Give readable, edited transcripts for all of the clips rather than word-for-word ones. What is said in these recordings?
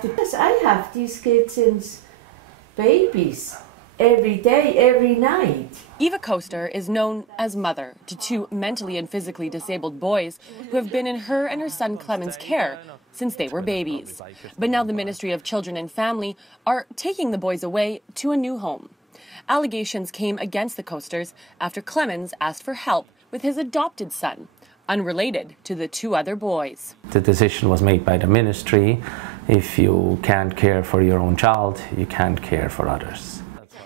Because I have these kids since babies, every day, every night. Eva Koester is known as mother to two mentally and physically disabled boys who have been in her and her son Clement's care since they were babies. But now the Ministry of Children and Family are taking the boys away to a new home. Allegations came against the Koesters after Clemens asked for help with his adopted son, unrelated to the two other boys. The decision was made by the ministry. If you can't care for your own child, you can't care for others.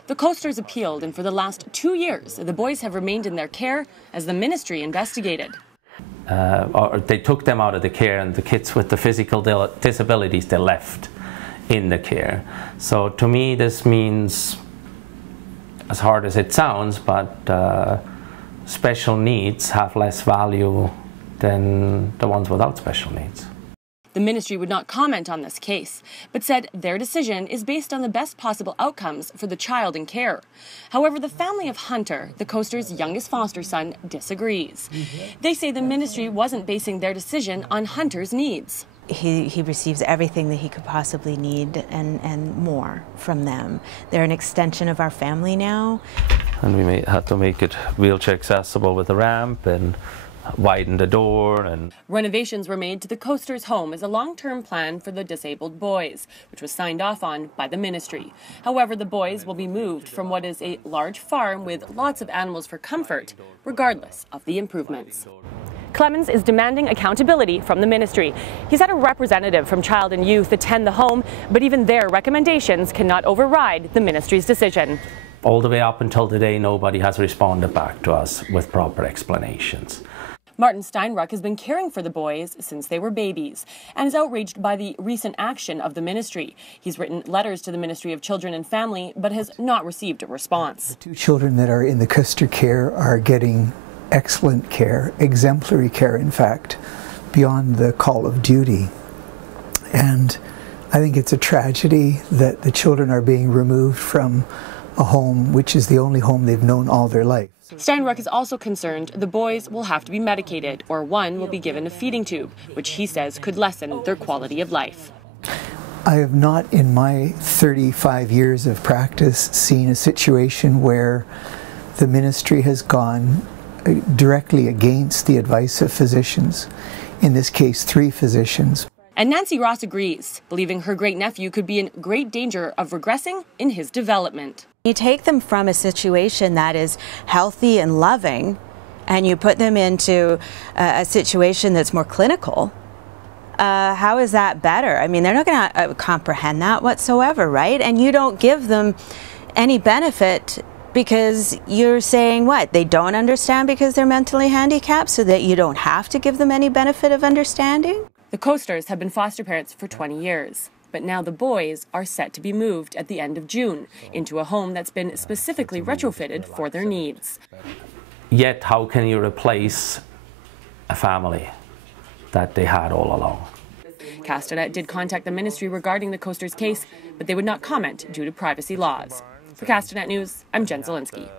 The Koesters appealed, and for the last 2 years, the boys have remained in their care as the ministry investigated. Or they took them out of the care, and the kids with the physical disabilities, they left in the care. So to me, this means, as hard as it sounds, but special needs have less value than the ones without special needs. The ministry would not comment on this case, but said their decision is based on the best possible outcomes for the child in care. However, the family of Hunter, the Koesters' youngest foster son, disagrees. They say the ministry wasn't basing their decision on Hunter's needs. He receives everything that he could possibly need and more from them. They're an extension of our family now. And we had to make it wheelchair accessible with a ramp and widen the door. And renovations were made to the Koesters' home as a long-term plan for the disabled boys, which was signed off on by the ministry. However, the boys will be moved from what is a large farm with lots of animals for comfort, regardless of the improvements. Clemens is demanding accountability from the ministry. He's had a representative from Child and Youth attend the home, but even their recommendations cannot override the ministry's decision. All the way up until today, nobody has responded back to us with proper explanations. Martin Steinruck has been caring for the boys since they were babies and is outraged by the recent action of the ministry. He's written letters to the Ministry of Children and Family, but has not received a response. The two children that are in the Koester care are getting excellent care, exemplary care, in fact, beyond the call of duty. And I think it's a tragedy that the children are being removed from a home which is the only home they've known all their life. Steinruck is also concerned the boys will have to be medicated, or one will be given a feeding tube, which he says could lessen their quality of life. I have not, in my 35 years of practice, seen a situation where the ministry has gone directly against the advice of physicians, in this case 3 physicians. And Nancy Ross agrees, believing her great-nephew could be in great danger of regressing in his development. You take them from a situation that is healthy and loving, and you put them into a situation that's more clinical. How is that better? I mean, they're not going to comprehend that whatsoever, right? And you don't give them any benefit because you're saying what? They don't understand because they're mentally handicapped, so that you don't have to give them any benefit of understanding? The Koesters have been foster parents for 20 years, but now the boys are set to be moved at the end of June into a home that's been specifically retrofitted for their needs. Yet, how can you replace a family that they had all along? Castanet did contact the ministry regarding the Koesters' case, but they would not comment due to privacy laws. For Castanet News, I'm Jen Zielinski.